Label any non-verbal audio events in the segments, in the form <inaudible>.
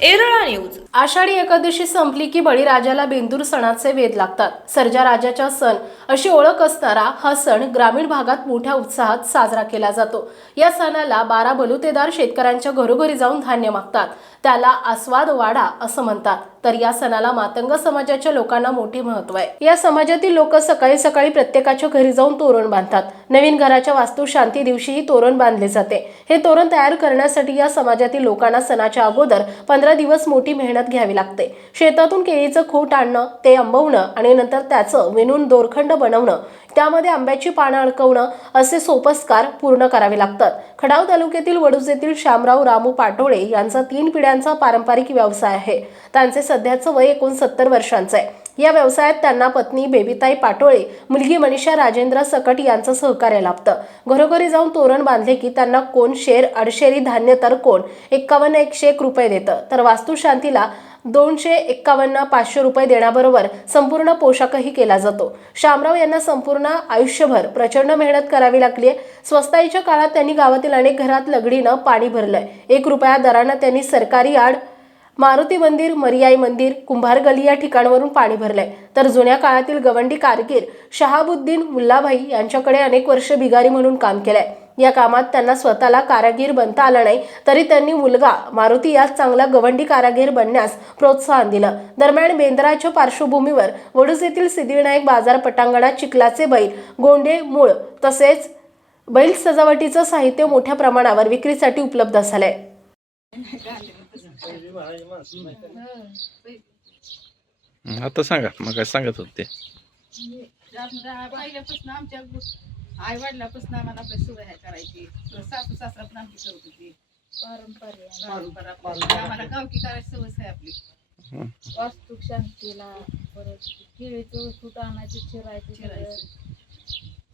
Erala news. Ashadhi Ekadashi संपली की बळीराजाला बेंदूर सणाचे वेध लागतात. सर्जा राजाचा सण अशी ओळख असणारा हा सण ग्रामीण भागात मोठ्या उत्साहात साजरा केला जातो. या सणाला बारा बलुतेदार शेतकऱ्यांच्या घरोघरी जाऊन धान्य मागतात. त्याला आस्वाद वाडा असं म्हणतात. तर या सणाला मातंग समाजाच्या लोकांना मोठे महत्त्व आहे. या समाजातील लोक सकाळी सकाळी प्रत्येकाच्या घरी जाऊन तोरण बांधतात. नवीन घराच्या वास्तू शांती दिवशीही तोरण बांधले जाते. हे तोरण तयार करण्यासाठी या समाजातील लोकांना सणाच्या अगोदर पंधरा दिवस मोठी मेहनत घ्यावी लागते. शेतातून केळीचं खोट आणणं ते आंबवणं आणि नंतर त्याचं विणून दोरखंड बनवणं त्यामध्ये आंब्याची पानं अडकवणं असे सोपस्कार पूर्ण करावे लागतात. खडाव तालुक्यातील वडूज श्यामराव रामू पाटोळे यांचा तीन पिढ्यांचा पारंपरिक व्यवसाय आहे. त्यांचे सध्याचं वय एकोणसत्तर वर्षांचं आहे. या व्यवसायात त्यांना पत्नी बेबीताई पाटोळे मुलगी मनीषा राजेंद्र सकट यांचं सहकार्य लाभतं. घरोघरी जाऊन तोरण बांधले की त्यांना कोण शेर अडशेरी धान्य तर कोण? एक्कावन्न एकशे एक रुपये देतं. तर वास्तुशांतीला दोनशे एक्कावन्न पाचशे रुपये देण्याबरोबर संपूर्ण पोशाखही केला जातो. शामराव यांना संपूर्ण आयुष्यभर प्रचंड मेहनत करावी लागली आहे. स्वस्ताईच्या काळात त्यांनी गावातील अनेक घरात लगडीनं पाणी भरलंय. एक रुपया दरानं त्यांनी सरकारी आड मारुती मंदिर मरियाई मंदिर कुंभार गली या ठिकाणावरून पाणी भरलंय. तर जुन्या काळातील गवंडी कारगीर शहाबुद्दीन मुल्लाभाई यांच्याकडे अनेक वर्ष भिगारी म्हणून काम केलंय. या कामात त्यांना स्वतःला कारागीर बनता आलं नाही तरी त्यांनी मुलगा मारुती यास चांगला गवंडी कारागीर बनण्यास प्रोत्साहन दिलं. दरम्यान बेंद्राच्या पार्श्वभूमीवर वडूज येथील सिद्धिविनायक बाजार पटांगणात चिखलाचे बैल गोंडे मूळ तसेच बैल सजावटीचं साहित्य मोठ्या प्रमाणावर विक्रीसाठी उपलब्ध झालंय. आता सांगा मग काय सांगत होते. पहिल्यापासून आमच्या आई वडिलापासून आम्हाला आपल्या सवय आहे करायची. सासू सासरा पण आमची करत होती. परंपरा. आम्हाला गावकी करायची सवय आहे आपली. वास्तू शांतीला परत केळीचं सूट आणायचं चिरायचं. सगळं. चिरायचं.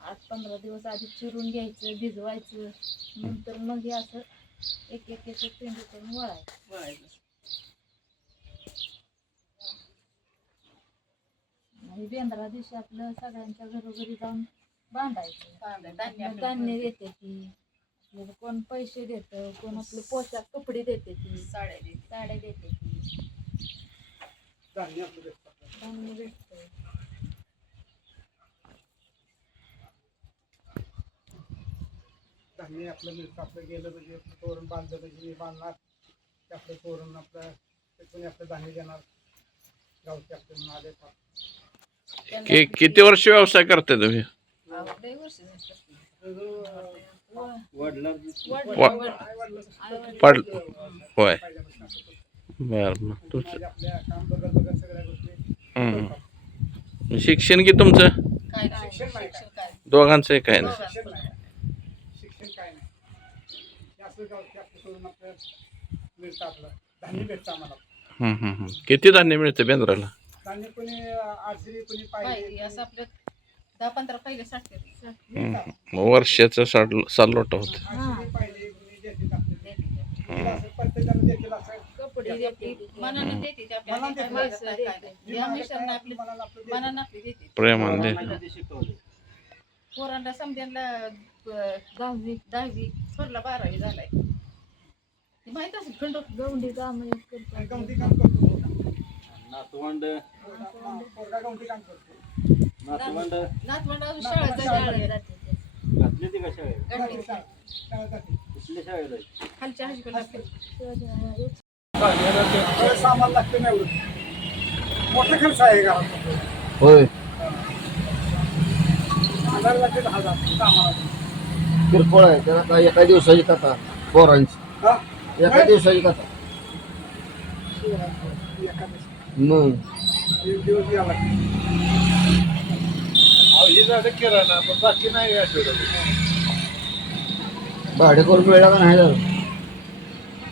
आठ पंधरा दिवस आधी चिरून घ्यायचं भिजवायचं. नंतर मग हे असं एक एक एक एक पेंडू करून वळायचं वळायचं. आणि बेंद्रा दिवशी आपलं सगळ्यांच्या घरोघरी जाऊन बांधायचं. धान्य देते ती आपल्याला कोण पैसे देतं कोण आपले पोशाख कपडे देते ती साड्या देते. साड्या देते ती धान्य भेटतं धान्य आपलं मिळतं आपलं गेलं म्हणजे तोरण बांधलं म्हणजे मी बांधणार. ते आपलं तोरण आपलं त्यातून आपलं धान्य देणार. गावचे आपले नाले कि किती वर्ष व्यवसाय करते तुम्ही? अहो, लय वर्ष झाली करते. वा- पड होय. बर मग तुमचं माझ्या आपल्या काम बघत बघत सगळ्या गोष्टी हं. शिक्षण की तुमचं? शिक्षण नाही काय? दोघांचं काय नाही शिक्षण पण. नाही शिक्षण काय नाही हे असं गावचे आपलं तोरण आपलं मिळतं आपलं धान्य भेटतं आम्हाला हं, हं, हं. किती धान्य मिळतं बेंद्राला? धान्य कोणी आरसी कोणी पाहिजे. पाहिजे असं आपलं दहा पंधरा पहिले साठते हं. मग वर्षाचं साड सालोटा होतं. आरसी पाहिजे कोणी देते आपले देते. असं प्रत्येकानं देतील असं कपडे देते. ती. मनानं देते ते आपल्याला मनानं काय देते. मागत नाही, काय नाही. जी या मला मिशांना काय आपली मनाला आपलं देते. मनानं आपली देते. प्रेमाने दे पोरांना समजायला दहावी दहावी थोरला बारावी झालाय. माहीत असेल खंड. गवंडी काम गवंडी काम करतो पोरगा गवंडी काम करतो. नातवंड. अजून शाळेत जायचं राहते गणपती शाळेत? जाते. खालच्या हजीकडे लागते सगळं सामान लागतं नाही मोठा खर्च आहे घरात. होय. हजार लागते दहा हजार. किरकोळ आहे. त्याला काय एका दिवसाची कथा. पोरांची. हा? एका दिवसाची कथा. एका. मग एक दिवस यावं लागतं. भाडे करून मिळाला का नाही झालं?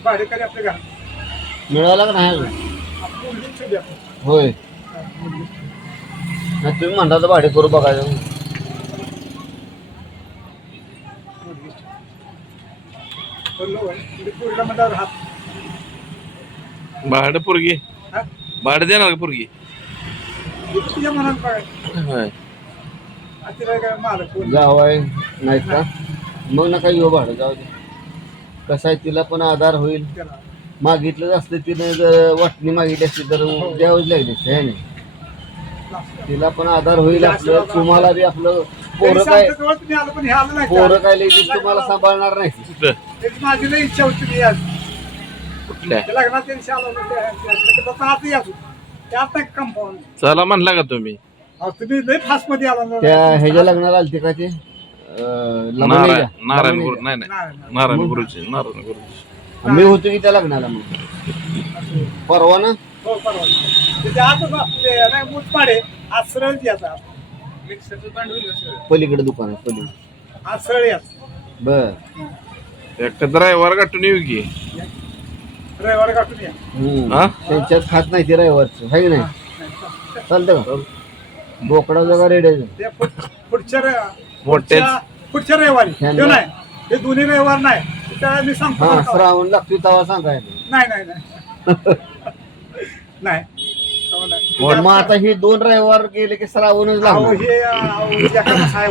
भाडेकरी आपल्या घरात? मिळाला का नाही अजून आपण. होय. नाही तुम्ही म्हणता तर भाडे करू बघायचं बोललो होय. पोरीला म्हणल्यावर हात भाडं पोरगी? हा? भाडं देणार का पोरगी? हे तुझ्या मनात बघायचं होय. आणि तिला काय मालक कोण? जावाय नाहीत का? मग नका येऊ भाडं जाऊ दे. कसं आहे तिला पण आधार होईल. त्याला मागितलं असतं तिने जर वाटणी मागितली असती तर द्यावंच लागली असते है नाही? तिला पण आधार होईल आपलं. तुम्हाला बी आपलं पोरं काय आमच्या जवळ तुम्ही आलं पण हे आलं नाही. पोरं काय लगेच तुम्हाला सांभाळणार नाही. कुठलं माझी लई इच्छा होती मी आज. लग्नात आलो त्यात कंपाऊंड चला म्हणला का तुम्ही? अहो तुम्ही लई फास्टमध्ये आला ना. त्या ह्याच्या लग्नाला आलते का ते? अं, नारायण गुरु. नाही नाही नाही, नाही. नारायण गुरुजी नारायण गुरुजी. मी होतो की त्या लग्नाला मग? परवा ना? हो आपले नाही मुठपाडे आज सरळ याचा. पलीकडे दुकान आहे पलीकडे. आज सरळ याच. बर. एक ड्रायव्हर गाठून येऊ की. रविवार गाठून या. हा? त्यांच्यात खात नाही ते रविवारचं आहे की नाही? चालतं का? बोकडा जगा रेडी ते पुढ- पुढच्या रे- मोठे पुढच्या पुढच्या रविवारी. ते नाही. हे दोन्ही रविवार नाही. त्याला मी सांगतो हा बरं का. श्रावण लागतो तेव्हा सांगायचं. नाही नाही नाही. <laughs> नाही. हो, नाही. मग मग आता ही दोन रविवार गेले की श्रावणच अहो, लागणार हे अहो, उद्या का कसं आहे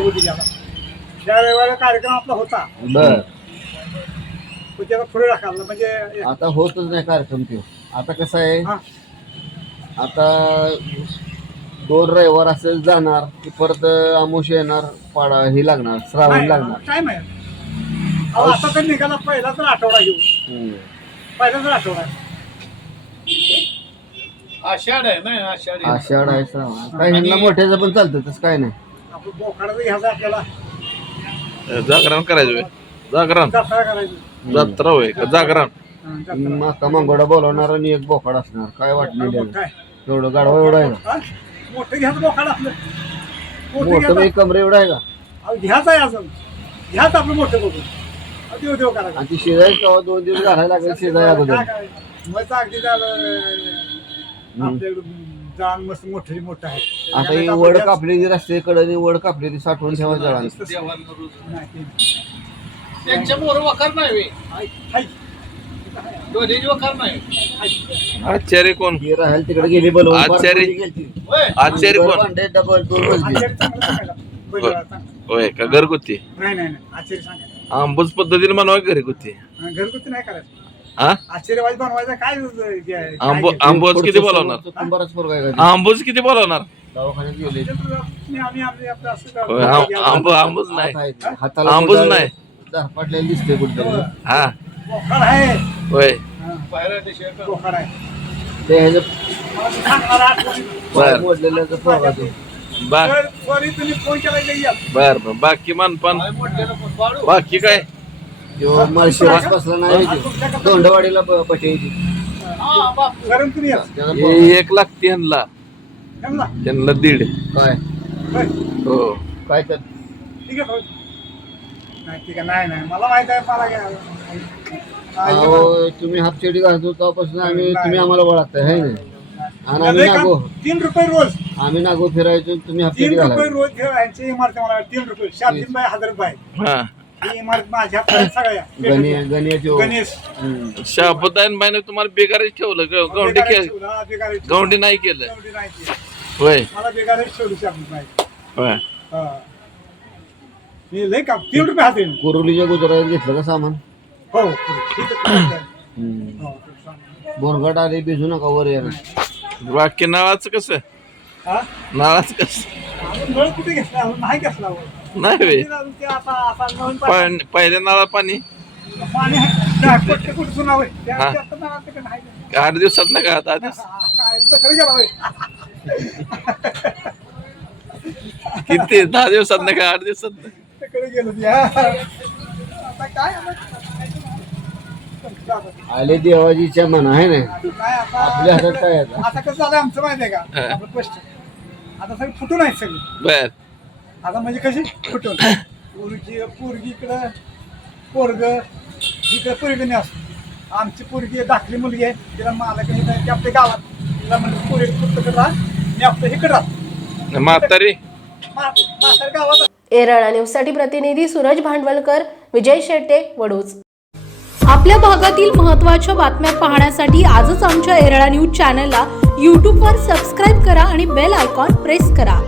कार्यक्रम आपला होता. बर. उद्याला पुढे टाकायला म्हणजे आता होतच नाही कार्यक्रम तो. आता कसं आहे? हा. आता दोन रविवार असेल जाणार की परत आमुष येणार पाडा हे लागणार श्रावण नाही, लागणार. टाइम आहे. अहो, आता तर निघाला पहिला तर आठवडा घेऊ हम्म. पहिला तर आठवडा आषाढ आहे श्रावण काय ह्यांना मोठ्याचं पण चालतं तसं काय नाही. आपण बोकाडाचं घ्यायचं आपल्याला जागरण करायचं होय. जागरण. जत्रा करायची. जत्रा होय का? जागरण. हा, जत्रा. माका मंगोडा बोलवणार आणि एक बोकड असणार. काय वाटलं मग काय एवढं गाडवा एवढा आहे का हा? मोठं घ्यायचं बोकाड आपलं. मोठं मोठं घ्यायचं. कमरे एवढा आहे का? अहो, घ्यायचं आहे अजून. घ्यायचं आपलं मोठं बघून. अहो, देव देव करायचं आणि ती शिजाय तेव्हा दोन दिवस घालायला लागेल शिजाय अगोदर? मग अगदी झालं आपल्याकडं जाण मस्त मोठं मोठं आहे आता ही वड कापलेली रस्ते कडे वड कापलेली साठवून ठेवायचं जळाला नाही, त्यांच्या मोर वकार नाही हाय, हाय. दोन्ही वकार नाही आचार्य कोण? ही राहायला तिकडे गेली बोलवून गेलती. आचार्य वर कोण? भांडे डबल दोन मजली आचार्य चांगलं सांगायला. बैलगाडा चांगला. होय का? घरगुती? नाही नाही आंबूज पद्धतीने बनवा घरगुती? हा, घरगुती नाही करायचं. हा? बनवायचा काय? आंबोज किती बोलावणार? आंबूज किती बोलावणार? आंबूज नाही. आंबूज नाही. पडलेलं कुठतरी. हा. होय. हा, ते बर. बर बर. बाकी मानपान बाकी काय? शिवास बसला नाही पटेची या. हे एक लाख त्यांना? त्यांना दीड. काय. हो. काय तर. ठीक आहे होय. नाही ठीक आहे नाही नाही मला माहीत आहे मला तुम्ही हाफ चेडी घालतो तेव्हापासून आम्ही तुम्ही आम्हाला ओळखताय है ना आणि आम्ही नागो तीन रुपये रोज. आम्ही नागो फिरायचो तुम्ही तीन रुपये रोज हे यांची इमारत मला तीन रुपये शाब्दीन बाय हजार रुपये. हा ही इमारत माझ्या सगळ्या. गणेश बाईने तुम्हाला बेगारीच ठेवलं ग- गौंडी बेगारीच के ठेवलं, बेगारीच ठेवलं. गौंडी नाही केलं गौंडी नाही केलं. होय मला बेगारीच ठेवली शाब्दीन बाई होय हा. मी लय काम तीन रुपये हात येईल कुरुलीच्या गुजरात घेतलं का सामान हो ठीक आहे, ठीक आहे. हम्म. हो, सांग. बोरगाट आले भिजू नका वर येणार बाकी नळाचं कसं हा? नळाचं कसं अजून नळ कुठे घेतला अजून नाही घेतला. नाही नवीन पाणी पण. पहिल्या नळा पाणी. आहे. हा. आठ दिवसात ना का? आता. किती? दहा दिवसात ना का? आठ दिवसात हा. आले देवाजीच्या मना आहे ना? आपल्या हातात काय आहे आता? आता कसं झालं आमचं माहिती आहे का? हा. आपलं स्पष्ट आता सगळी फुटून आहेत सगळी. बर. आता म्हणजे कशी? फुटून पोरगी पोरगी इकडं पोरग इकडं पोरगणी असतो आमची पोरगी दाखली मुलगी आहे. तिला मला काही नाही ती आपल्या गावात. तिला म्हणजे पोरी पुस्तकं राहा मी आपलं इकडं राहतो. म्हातारी? म्हातारी गावात एरळा न्यूजसाठी प्रतिनिधी सूरज भांडवलकर विजय शेट्टे वडूज आपल्या भागातील महत्त्वाच्या बातम्या पाहण्यासाठी आजच आमच्या एरळा न्यूज चॅनलला यूट्यूबवर सबस्क्राईब करा आणि बेल आयकॉन प्रेस करा.